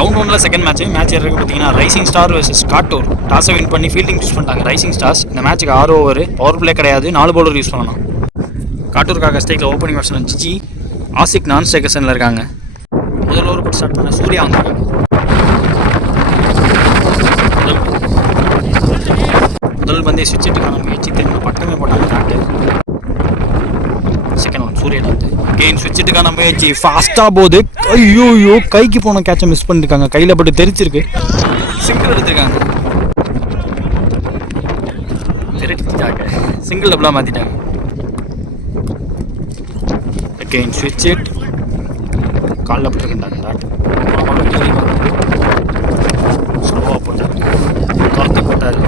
Round ஒன்றில் second match இருக்கு பார்த்தீங்கன்னா ரைசிங் ஸ்டார் வர்சஸ் காட்டூர். டாஸை வின் பண்ணி ஃபீல்டிங் யூஸ் பண்ணிட்டாங்க ரைசிங் ஸ்டார்ஸ். இந்த மேட்ச்சுக்கு 6 ஓவர், பவர் பிளே கிடையாது, 4 பவுலர் யூஸ் பண்ணலாம். காட்டூருக்காக ஸ்டேக்கில் ஓப்பனிங் பேட்ஸ்மேன் ஜிஜி, ஆசிக் நான் ஸ்டேக்கர்ஸனில் இருக்காங்க. முதல் ஓவர் போட்டு ஸ்டார்ட் பண்ண சூர்யா வந்திருக்காங்க. முதல் பந்தே சுவிட்சிட்டுக்கான முயற்சி திரும்ப பக்கமே போட்டாங்க காட்டு. செகண்ட் ஒன் சூர்யா டாத்து கெயின் சுவிட்சிட்டுக்கான முயற்சி ஃபாஸ்ட்டாக போகுது. ஐயோ கைக்கு போன கேட்சை மிஸ் பண்ணிருக்காங்க. கையில் பட்டு தெரிச்சிருக்கு. சிங்கிள் எடுத்திருக்காங்க. திருட்டிட்டாங்க. சிங்கிள் டபுளாக மாற்றிட்டாங்க. கெயின் சுவிட்ச் இட் காலில் போட்டுருக்காங்க. டாட் ஸ்லோவாக போட்டார். துரத்தி போட்டார்.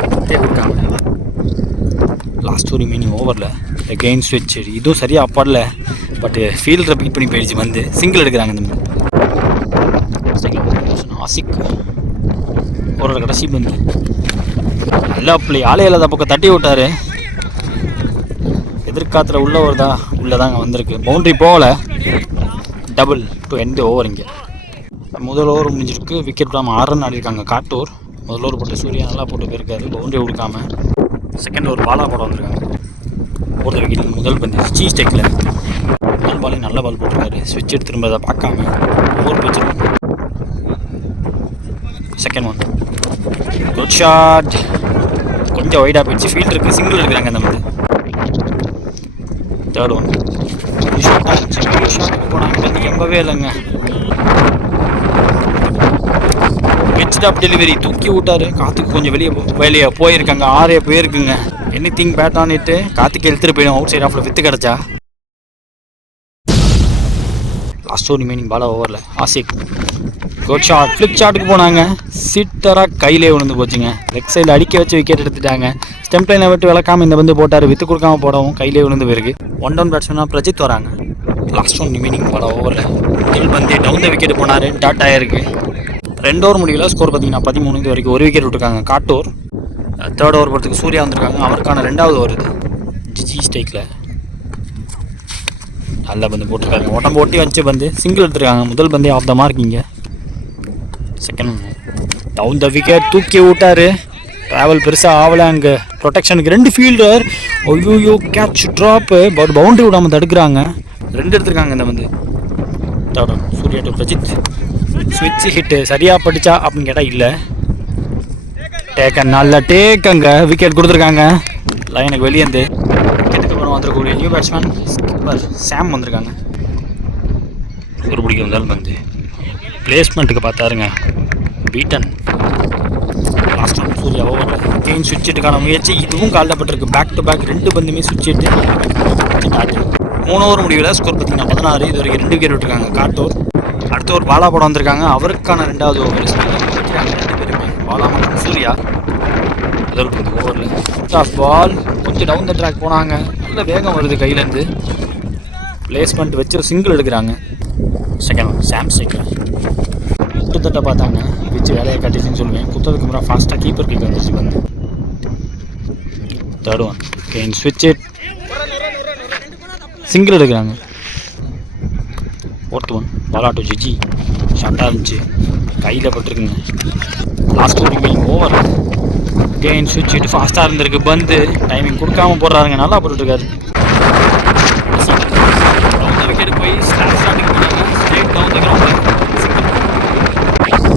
விட்டாங்க. லாஸ்ட் ஒரு மினிங் ஓவரில் கெயின் ஸ்விட்ச் இதுவும் சரியாக அப்பாடல. பட் ஃபீல்டரை பீட் பண்ணி போயிடுச்சு. வந்து சிங்கிள் எடுக்கிறாங்க. இந்த ஆசிக் ஒரு கடைசி பந்து நல்லா பிள்ளை ஆளே இல்லாத பக்கம் தட்டி விட்டார். எதிர்காலத்தில் உள்ளதாங்க வந்திருக்கு. பவுண்ட்ரி போகல. Double to end over. இங்கே முதல் ஓவர் முடிஞ்சிருக்கு. விக்கெட் விடாமல் 6 ரன் ஆடிருக்காங்க காட்டூர். முதல் ஓவர் போட்டு சூர்யா நல்லா போட்டு போயிருக்காரு. பவுண்டரி கொடுக்காம செகண்ட் ஓவர் பாலா போட வந்திருக்காங்க. ஒரு விக்கெட் முதல் பந்து ஜி ஸ்டெக்கில் முதல் பாலையும் நல்ல பால் போட்டிருக்காரு. ஸ்விட்ச் எடுத்து திரும்ப அதை பார்க்காம ஓவர் வச்சிருக்காங்க. Second one good shot. கொஞ்சம் வைடாக போயிடுச்சு. ஃபீல்டருக்கு சிங்கிள் எடுக்கிறாங்க. அந்த மாதிரி தேர்ட் ஒன் ஷார்ட்டாக இருந்துச்சு. ஷார்ட்டுக்கு போனாங்க. எம்பவே இல்லைங்க. மிக்ஸ்ட் அப் டெலிவரி தூக்கி விட்டாரு. காத்துக்கு கொஞ்சம் வெளியே போயிருக்காங்க. 6 போயிருக்குங்க. எனி திங் பேட் ஆனிட்டு காத்துக்கு எழுத்துட்டு போயிடும். அவுட் சைட் ஆஃபில் வித்து கிடச்சா. லாஸ்ட் ஓவர் ரிமைனிங் பாலா ஓவரில் ஆசிக் குட் ஷாட். ஃப்ளிப் ஷாட்டுக்கு போனாங்க. சிட்டராக கையிலே விழுந்து போச்சுங்க. லெக் சைடில் அடிக்க வச்சு விக்கெட் எடுத்துட்டாங்க. ஸ்டெம்ப் லைனை விட்டு விளக்காமல் இந்த வந்து போட்டார். வித்து கொடுக்காம போடவும் கையிலே விழுந்து போயிருக்கு. 1 டவுன் பேட்ஸ்மேனாக பிரஜித் வராங்க. லாஸ்ட் ஒன் ரிமைனிங் பாலா ஓவரில் முதல் பந்தே டவுன் த விக்கெட் போனார். டாட் ஆயிருக்கு. 2 ஓவர் முடிவில் ஸ்கோர் பார்த்தீங்கன்னா 13. இது வரைக்கும் 1 விக்கெட் விட்டுருக்காங்க காட்டூர். தேர்ட் ஓவர் போகிறதுக்கு சூர்யா வந்திருக்காங்க. அவருக்கான 2வது ஓவர் இது. ஜிஜி ஸ்டேக்கில் நல்ல பந்து போட்டிருக்காங்க. உடம்பு ஒட்டி வச்சு பந்து சிங்கிள் எடுத்துருக்காங்க. முதல் பந்தே ஆஃப் த மார்க். இங்கே செகண்ட் டவுன் த விக்கெட் தூக்கி விட்டார். ட்ராவல் பெருசாக ஆகலை. அங்கே ப்ரொடெக்ஷனுக்கு 2 ஃபீல்டர். ஐயோ கேட்ச் ட்ராப்பு. பட் பவுண்டரி விடாமல் தடுக்கிறாங்க. 2 எடுத்துருக்காங்க. இந்த வந்து third one Surya to Prajith. ஸ்விட்ச் ஹிட்டு சரியாக படித்தா அப்படின்னு கேட்டால் இல்லை. டேக்கன் நல்ல டேக்கங்க. விக்கெட் கொடுத்துருக்காங்க. லைனுக்கு வெளியேந்து விக்கெட்டுக்கு அப்புறம் வந்துருக்கக்கூடிய நியூ பேட்ஸ்மேன் ஸ்கிப்பர் சாம் வந்திருக்காங்க. ஒரு பிடிக்க வந்தாலும் வந்து பிளேஸ்மெண்ட்டுக்கு பார்த்தாருங்க. Beaten. Last one Surya over again ஸ்விட்ச் ஹிட்டுக்கான முயற்சி. இதுவும் கால்டப்பட்டிருக்கு. பேக் டு பேக் 2 பந்துமே ஸ்விட்ச் ஹிட்டு. 3 ஓவர் முடிவில் ஸ்கோர் பார்த்தீங்கன்னா 16. இது வரைக்கும் 2 விக்கெட் விட்டுருக்காங்க காட்டூர். அடுத்த ஒரு பாலா போட வந்திருக்காங்க. அவருக்கான 2வது ஓவர் வைக்கிறாங்க. 2 பேருமே பாலா மற்றும் சூர்யா. முதல் ஓவரில் ஆஃப் பால் கொஞ்சம் டவுன் த ட்ராக் போனாங்க. நல்ல வேகம் வருது கையிலேருந்து. பிளேஸ்மெண்ட் வச்சு சிங்கிள் எடுக்கிறாங்க. செகண்ட் ஒன் சாம் ஸ்டேக்கில் குத்தத்தை பார்த்தாங்க. வச்சு வேலையை கட்டிச்சுன்னு சொல்லுவேன். குத்தத்துக்கு அப்புறம் ஃபாஸ்ட்டாக கீப்பர் கிட்ட வந்துச்சு வந்து. தேர்ட் ஒன் கெயின் ஸ்விட்ச் இட் சிங்கிள் எடுக்கிறாங்க. Fourth one Bala to GG. ஷார்ட்டாக இருந்துச்சு. கையில் பட்டுருக்குங்க. லாஸ்ட் ஒரு ரிமைனிங் ஓவர் கெயின் ஸ்விட்ச் இட் ஃபாஸ்ட்டாக இருந்திருக்கு. பந்து டைமிங் கொடுக்காம போடுறாருங்க. நல்லா போட்டுருக்காரு. விக்கெட் போய் ஸ்டார்டிங் போனாங்க. Straight down the ground.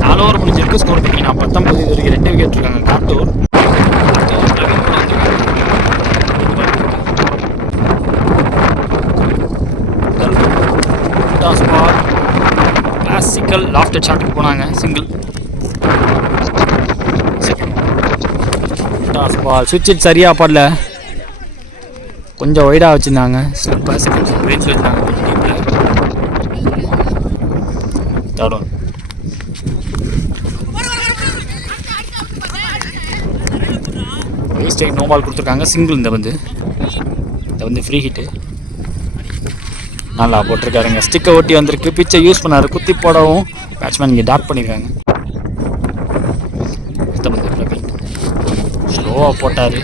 4 over முடிஞ்சிருக்கு. ஸ்கோர் பார்த்தீங்கன்னா 19. இது வரைக்கும் 2 விக்கெட் இருக்காங்க காட்டூர். கிளாசிக்கல் லாஃப்ட் ஷாட்டுக்கு போனாங்க. சிங்கிள். டாஸ் பால் ஸ்விட்ச் இட் சரியாக படல. கொஞ்சம் வைடாக வச்சுருந்தாங்க. ஸ்லிப்பர் ரேஞ்ச் வச்சுருந்தாங்க. Third one waste no ball கொடுத்துருக்காங்க. சிங்கிள். இந்த வந்து ஃப்ரீ ஹிட்டு நல்லா போட்டிருக்காருங்க. ஸ்டிக்கை ஒட்டி வந்திருக்கு. பிச்சை யூஸ் பண்ணார். குத்தி போடவும் பேட்ஸ்மேன் இங்கே டாட் பண்ணியிருக்காங்க. ஸ்லோவாக போட்டார்.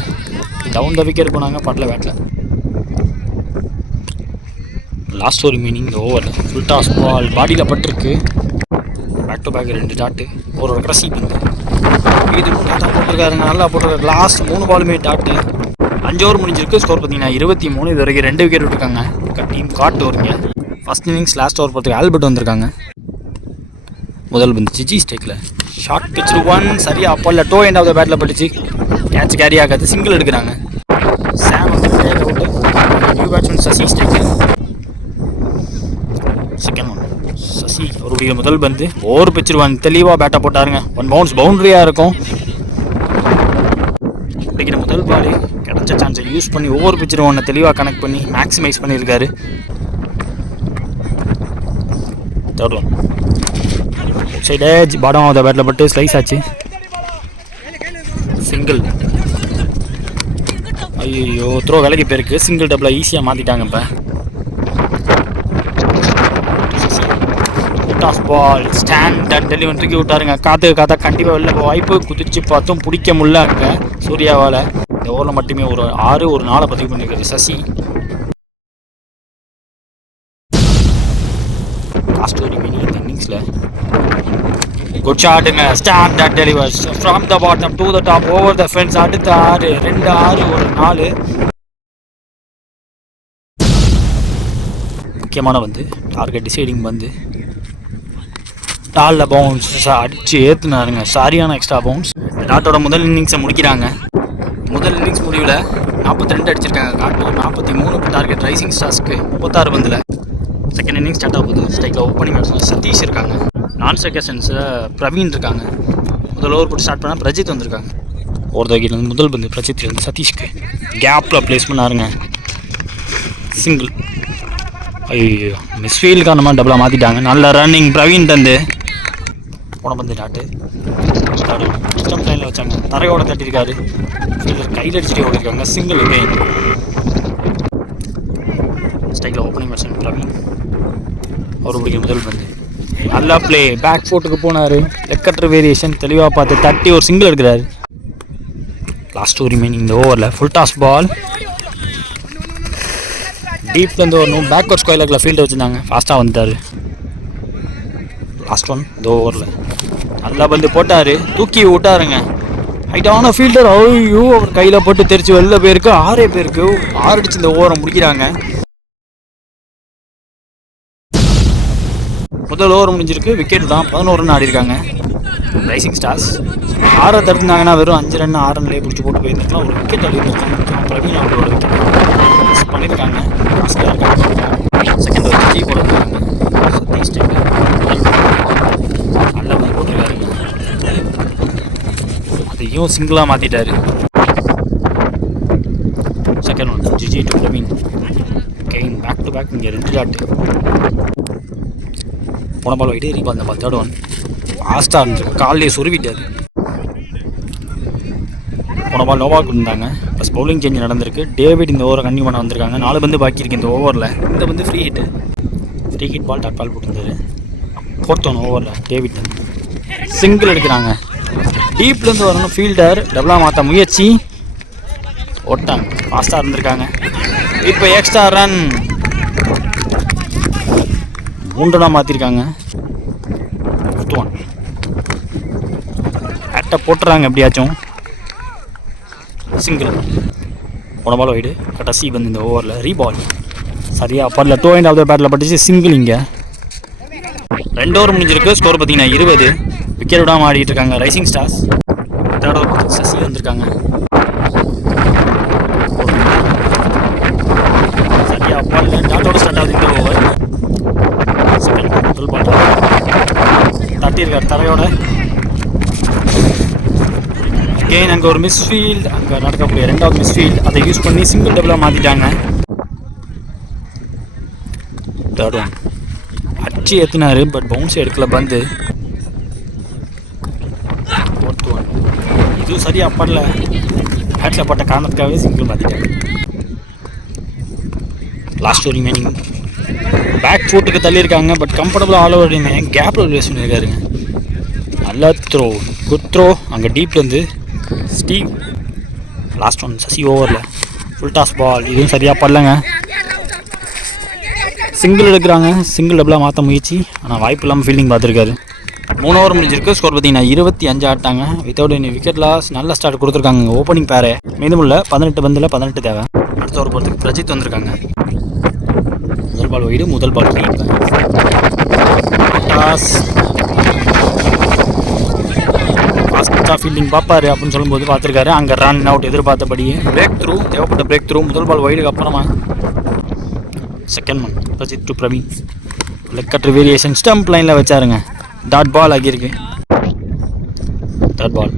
டவுன் த விக்கெட் போனாங்க. படல பேட்டில். லாஸ்ட் ஒரு மீனிங் ஓவர் ஃபுல் டாஸ் பால் பாடியில் பட்டிருக்கு. பேக் டு பேக் 2 டாட்டு ஒரு கடைசி பந்து இது டாட்டா போட்டிருக்காருங்க, நல்லா போட்டிருக்காரு. லாஸ்ட் 3 பாலுமே டாட்டு. 5 ஓவர் முடிஞ்சிருக்கு. ஸ்கோர் பார்த்தீங்கன்னா 23. இது வரைக்கும் 2 விக்கெட் விட்டுருக்காங்க. டீம் காட்டு வருங்க. ஃபர்ஸ்ட் இன்னிங்ஸ் லாஸ்ட் ஓவர் பார்த்துக்கு ஆல்பர்ட் வந்திருக்காங்க. முதல் பந்து ஜிஜி ஸ்டேக்கில் ஷார்ட் பிச் 1 சரியாக அப்போல்ல டோ எண்ட் ஆஃப் த பேட்டில் பட்டுச்சு. கேட்ச் கேரி ஆகாது, சிங்கிள் எடுக்கிறாங்க. சாம் வந்து நியூ பேட்ஸ்மேன் சசி ஸ்டேக்கில் செகண்ட் ஒன் சசி அவருடைய முதல் பந்து ஓவர் பிச் 1 தெளிவாக பேட்டை போட்டாருங்க. 1 பவுன்ஸ் பவுண்டரியாக இருக்கும். பிடிக்கிற முதல் பால் கிடைச்ச சான்ஸை யூஸ் பண்ணி ஓவர் பிச் 1 தெளிவாக கனெக்ட் பண்ணி மேக்ஸிமைஸ் பண்ணியிருக்காரு. Third one side edge bottom of the பேட்டில் பட்டு ஸ்லைஸ் ஆச்சு. சிங்கிள். ஐயோ த்ரோ விலகி போயிருக்கு. சிங்கிள் டபுளாக ஈஸியாக மாற்றிட்டாங்க. இப்போ off ball stand and deliver தூக்கி விட்டாருங்க. காத்தா கண்டிப்பாக வெளில வாய்ப்பு குதிச்சு பார்த்தும் பிடிக்க முடியல அங்கே சூர்யாவால். இந்த ஓவரில் மட்டுமே ஒரு 6 ஒரு 4 பதிவு பண்ணியிருக்காரு சசி. லாஸ்ட் ஒரு மினி இந்த இன்னிங்ஸில் குட் ஷாட்டுங்க. Stand and delivers from the bottom to the top over the fence. அடுத்த 6 2 6 ஒரு 4 முக்கியமான வந்து டார்கெட் டிசைடிங் வந்து டாலில் பவுன்ஸ் அடிச்சு ஏற்றுனாருங்க. சரியான எக்ஸ்ட்ரா பவுன்ஸ். டாட்டோட முதல் இன்னிங்ஸை முடிக்கிறாங்க. முதல் இன்னிங்ஸ் முடிவில் 42 அடிச்சிருக்காங்க. காட்டு 43 டார்கெட் ரைசிங் ஸ்டார்ஸ்க்கு 36 பந்தில். செகண்ட் இன்னிங்ஸ் ஸ்டார்ட் ஆகுது. ஸ்ட்ரைக்கில் ஓப்பனிங் பேட்ஸ்மேன் சதீஷ் இருக்காங்க. நான் ஸ்ட்ரைக்கர் சென்ஸில் பிரவீன் இருக்காங்க. முதல் ஓவர் போட்டு ஸ்டார்ட் பண்ணால் பிரஜித் வந்திருக்காங்க. ஒரு தகிலேருந்து முதல் பந்து பிரஜித் வந்து சதீஷ்க்கு கேப்பில் ப்ளேஸ் பண்ணாருங்க. சிங்கிள். ஐயோ மிஸ்ஃபீல்டுக்கு அந்த மாதிரி டபுளாக மாற்றிட்டாங்க. நல்ல ரன்னிங் பிரவீன் தந்து போன பந்து டாட்டு ஸ்டம்ப் லைனில் வச்சாங்க. தரையோட தட்டியிருக்காரு. ஃபீல்டர் கையில் அடிச்சுட்டு ஓடிருக்காங்க. Single again. ஸ்ட்ரைக்கில் ஓப்பனிங் பேட்ஸ்மேன் பிரவீன் அவர் பிடிக்கிற முதல் பந்து நல்லா பிளே. பேக் ஃபோட்டுக்கு போனார். லெக்கற்ற வேரியேஷன் தெளிவாக பார்த்து தட்டி ஒரு சிங்கிள் எடுக்கிறாரு. லாஸ்ட் ஒரு ரிமைனிங் இந்த ஓவரில் ஃபுல் டாஸ் பால் டீப்லேருந்து வரணும். பேக்வர்ட் ஸ்கொயர் லெக்கில் ஃபீல்டு வச்சுருந்தாங்க. ஃபாஸ்ட்டாக வந்துட்டார். லாஸ்ட் ஒன் இந்த ஓவரில் நல்லா பந்து போட்டார். தூக்கி விட்டாருங்க. ஹைட்டான ஃபீல்டர். ஐயோ அவர் கையில் போட்டு தெரிச்சு வெளில போயிருக்கு. 6 பேருக்கு 6 அடிச்சு இந்த ஓவரை முடிக்கிறாங்க. முதல் ஓவர் முடிஞ்சிருக்கு. விக்கெட் தான் 11 ரன் ஆடிருக்காங்க. ரைசிங் ஸ்டார்ஸ் 6 தடுத்துனாங்கன்னா வெறும் 5 ரன் 6 ரன்லேயே பிடிச்சி போட்டு போயிருந்தாங்கன்னா ஒரு விக்கெட் அடிச்சிருக்காங்க. பிரவீன் அவங்களோட விக்கெட் பண்ணியிருக்காங்க. செகண்ட் ஓவர் ஜி போட்டிருக்காங்க. சதீஷ் நல்லா போட்டிருக்காருங்க. அதையும் சிங்கிளாக மாற்றிட்டாரு. Second one GG to Praveen again back to back. இங்கே 2 டாட்டு. போன பால் வைட்டு ரீபால் இந்த பால். தேர்ட் ஒன் ஃபாஸ்ட்டாக இருந்துருக்கு. காலையே சொருவிட்டார். போன பால் நோவாக் இருந்தாங்க. ப்ளஸ் பவுலிங் சேஞ்ச் நடந்திருக்கு. டேவிட் இந்த ஓவரை கண்டிப்பாக பண்ண வந்திருக்காங்க. 4 பந்து பாக்கி இருக்குது இந்த ஓவரில். இந்த வந்து free hit ball dot ball போட்டிருந்தாரு. 4th ஒன் ஓவரில் டேவிட் சிங்கிள் எடுக்கிறாங்க. டீப்லேருந்து வரணும் ஃபீல்டர் டபுளாக மாற்ற முயற்சி ஓட்டாங்க. ஃபாஸ்ட்டாக இருந்திருக்காங்க. இப்போ எக்ஸ்ட்ரா ரன் 3 ரன்னாக மாற்றிருக்காங்க. 5th ஒன் அட்டை போட்டுறாங்க. எப்படியாச்சும் சிங்கிள். போன பால் வைடு கடைசி வந்து இந்த ஓவரில் ரீபால் சரியாக படல. டோ எண்ட் ஆஃப் த பேட்டில் பட்டுச்சு. சிங்கிள். இங்கே 2 ஓவர் முடிஞ்சிருக்கு. ஸ்கோர் பார்த்தீங்கன்னா 20. விக்கெட் விடாமல் ஆடிட்டு இருக்காங்க rising stars. Third over Sasi வந்திருக்காங்க. சரியாக பால் டாட்டோட ஸ்டார்ட் ஆகுது இந்த ஓவர். செகண்ட் முதல் பால் தட்டியிருக்கார் தரையோட. அகெயின் அங்கே ஒரு மிஸ்ஃபீல்டு. அங்கே நடக்கக்கூடிய 2வது மிஸ்ஃபீல்டு. அதை யூஸ் பண்ணி சிங்கிள் டபுளாக மாற்றிட்டாங்க. தேர்ட் ஒன் அடிச்சு ஏற்றினார். பட் பவுன்ஸ் எடுக்கல பந்து. 4th ஒன் இதுவும் சரியாக படல. பேட்டில் பட்ட காரணத்துக்காகவே சிங்கிள் மாற்றிட்டாங்க. லாஸ்ட் ஒரு ரிமைனிங் பேக் ஃபுட்டுக்கு தள்ளியிருக்காங்க. பட் கம்ஃபர்டபுளாக ஆல் ஓவர் கேப்பில் ரிலீஸ் பண்ணியிருக்காருங்க. நல்லா த்ரோ குட் த்ரோ. அங்கே டீப்லேருந்து ஸ்டீவ். லாஸ்ட் ஒன் சசி ஓவரில் ஃபுல் டாஸ் பால். இதுவும் சரியாக படலங்க. சிங்கிள் எடுக்கிறாங்க. சிங்கிள் டபுளாக மாற்ற முயற்சி. ஆனால் வாய்ப்பு இல்லாமல் ஃபீல்டிங் பார்த்துருக்காரு. 3 ஓவர் முடிஞ்சிருக்கு. ஸ்கோர் பார்த்தீங்கன்னா 25 ஆட்டாங்க. Without any wicket loss. நல்ல ஸ்டார்ட் கொடுத்துருக்காங்க ஓப்பனிங் பேரு. மீதமுள்ள 18 பந்தில் 18 தேவை. அடுத்த ஓவர் போகிறதுக்கு பிரஜித் வந்திருக்காங்க. முதல் பால் வைடு, முதல் பால் டாஸ். ஃபாஸ்ட்டாக ஃபீல்டிங் பார்ப்பாரு அப்படின்னு சொல்லும்போது பார்த்துருக்காரு. அங்கே ரன் அவுட் எதிர்பார்த்தபடியே. பிரேக் த்ரூ, தேவைப்பட்ட பிரேக் த்ரூ. முதல் பால் வைடுக்கு அப்புறமா second one Prajith to Praveen. Leg cutter variation stump லைனில் வச்சாருங்க. டாட் பால் ஆகியிருக்கு. டாட் பால்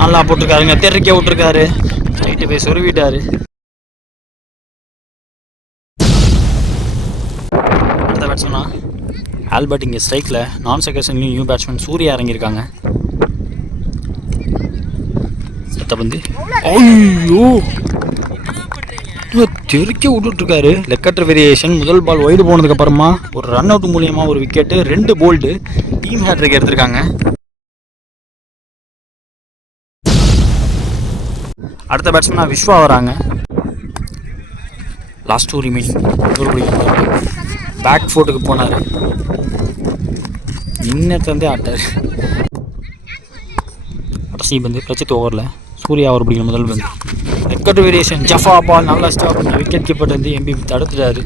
நல்லா போட்டிருக்காருங்க. தெறிக்க விட்டுருக்காரு. ஸ்ட்ரைட்டு போய் சொருவிட்டாரு. அடுத்த பேட்ஸ்மேனா ஆல்பர்ட் இங்கே ஸ்ட்ரைக்கில். நான் செகண்ட்ஸ்லையும் நியூ பேட்ஸ்மேன் சூர்யா இறங்கியிருக்காங்க. வந்து ஐயோ தெறிக்க விட்டுட்ருக்காரு. லெக்கட்ரு வேரியேஷன். முதல் பால் வைடு போனதுக்கப்புறமா ஒரு ரன் அவுட் மூலியமாக ஒரு விக்கெட்டு, 2 போல்டு. டீம் ஹேட்ரிக் எடுத்திருக்காங்க. அடுத்த பேட்ஸ்மேனாக விஸ்வா வராங்க. Last 2 remaining. பேக் ஃபோர்ட்டுக்கு போனார். இன்னத்தந்தே ஆட்டார். கடைசி பந்து பிரச்சித் ஓவரில் சூர்யா அவர் பிடிக்கிற முதல் பந்து. லெக்கட்ரு வேரியேஷன் ஜஃபா பால். நல்லா ஸ்டாப் பண்ணி விக்கெட் கீப்பர் வந்து எம்பி தடுத்துட்டாரு.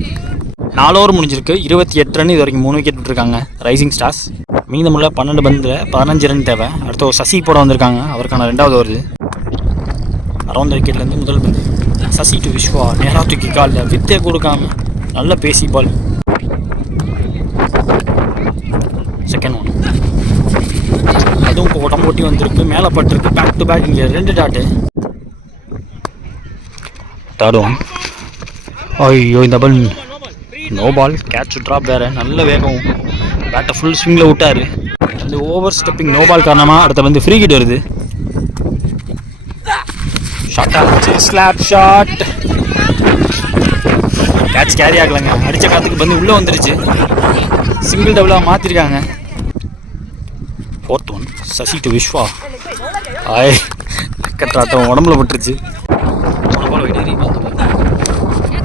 4 ஓவர் முடிஞ்சிருக்கு. 28 ரன். இது வரைக்கும் 3 விக்கெட் விட்டுருக்காங்க ரைசிங் ஸ்டார்ஸ். மீதமுள்ள 12 பந்தில் 15 ரன் தேவை. அடுத்த ஒரு சசி போட வந்திருக்காங்க. அவருக்கான 2வது வருது. அரௌண்ட் விக்கெட்லேருந்து முதல் பந்து. சசி டு விஸ்வா. நேராக தூக்கி காலில் வித்தே கொடுக்காம நல்ல பேசி பால். Second one. அதுவும் இப்போ உடம்பு ஒட்டி வந்திருக்கு. மேலே பட்டிருக்கு. Back to back. இங்கே 2 டாட்டு. Third one. ஐயோ இந்த ball no ball. Catch drop வேறு. நல்ல வேகம். பேட்டை ஃபுல் ஸ்விங்கில் விட்டார். அந்த ஓவர் ஸ்டெப்பிங் நோ பால் காரணமாக அடுத்த வந்து ஃப்ரீ கிட் வருது. ஷார்ட் ஆச்சு. Slap shot. கேட்ச் கேரி ஆகலைங்க. அடித்த காற்றுக்கு வந்து உள்ளே வந்துருச்சு. சிங்கிள் டபுளாக மாற்றிருக்காங்க. Fourth one. Sasi to Viswa. கட்டாட்டம் உடம்புல பட்டுருச்சு.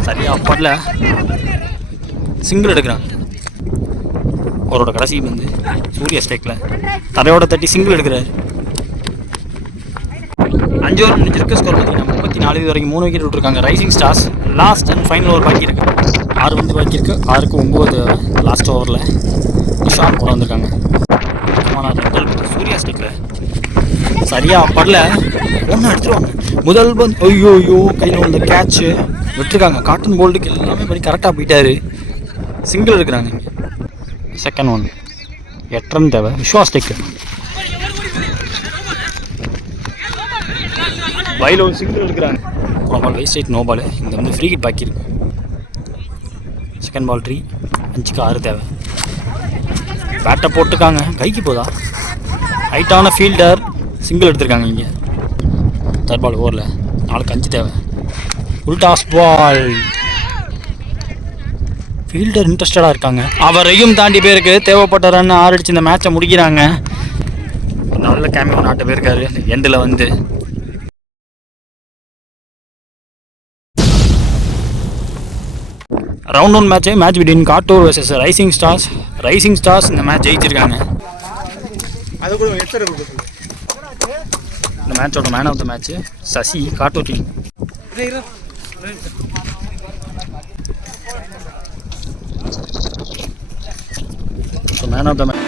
சரியா படல. சிங்கிள் எடுக்கிறாங்க. அவரோட கடைசி வந்து சூர்யா ஸ்ட்ரைக்கில் தரையோட தட்டி சிங்கிள் எடுக்கிறார். 5 ஓவர் முடிஞ்சிருக்கு. ஸ்கோர் பார்த்தீங்கன்னா 34. இது வரைக்கும் 3 விக்கெட் விட்டுருக்காங்க rising stars. Last and final over பாக்கி இருக்கு. 6 வந்து பாக்கி இருக்கு. 6க்கு 9 லாஸ்ட் ஓவரில் ஷாட் போட வந்திருக்காங்க. சூர்யா ஸ்ட்ரைக்கில் சரியா படல. ஒன்று எடுத்துருவாங்க. முதல் பந்து. ஐயோ ஐயோ கையில் வந்த கேட்சு விட்டுருக்காங்க. காட்டன் போல்டுக்கு எல்லாமே பண்ணி கரெக்டாக போயிட்டாரு. சிங்கிள் எடுக்கிறாங்க. Second one. 8 ரன் தேவை. விஸ்வா ஸ்ட்ரைக்கு. வைல ஒரு சிங்கிள் எடுக்கிறாங்க. அப்புறம் பால் வைஸ் ரைட் நோ பால். இந்த வந்து ஃப்ரீ கிட் பாக்கி இருக்கு. Second ball 3. 5க்கு 6 தேவை. பேட்டை போட்டுருக்காங்க. கைக்கு போதா. ஹைட்டான ஃபீல்டர். சிங்கிள் எடுத்திருக்காங்க. இங்கே தேர்ட் பால் ஓவரில் 4க்கு 5 தேவை. உல்டாஸ் பால். ஃபீல்டர் இன்ட்ரெஸ்டடாக இருக்காங்க. அவரையும் தாண்டி பேருக்கு தேவைப்பட்ட ரன் 6 அடிச்சு இந்த மேட்சை முடிக்கிறாங்க. நல்ல கேமியோ நாட்டு போயிருக்காரு எண்டில் வந்து. Round 1 match between Kattur versus Rising Stars. Rising Stars இந்த மேட்ச் ஜெயிச்சிருக்காங்க. இந்த மேட்சோட man of the match Sasi Kattur team. Man of the match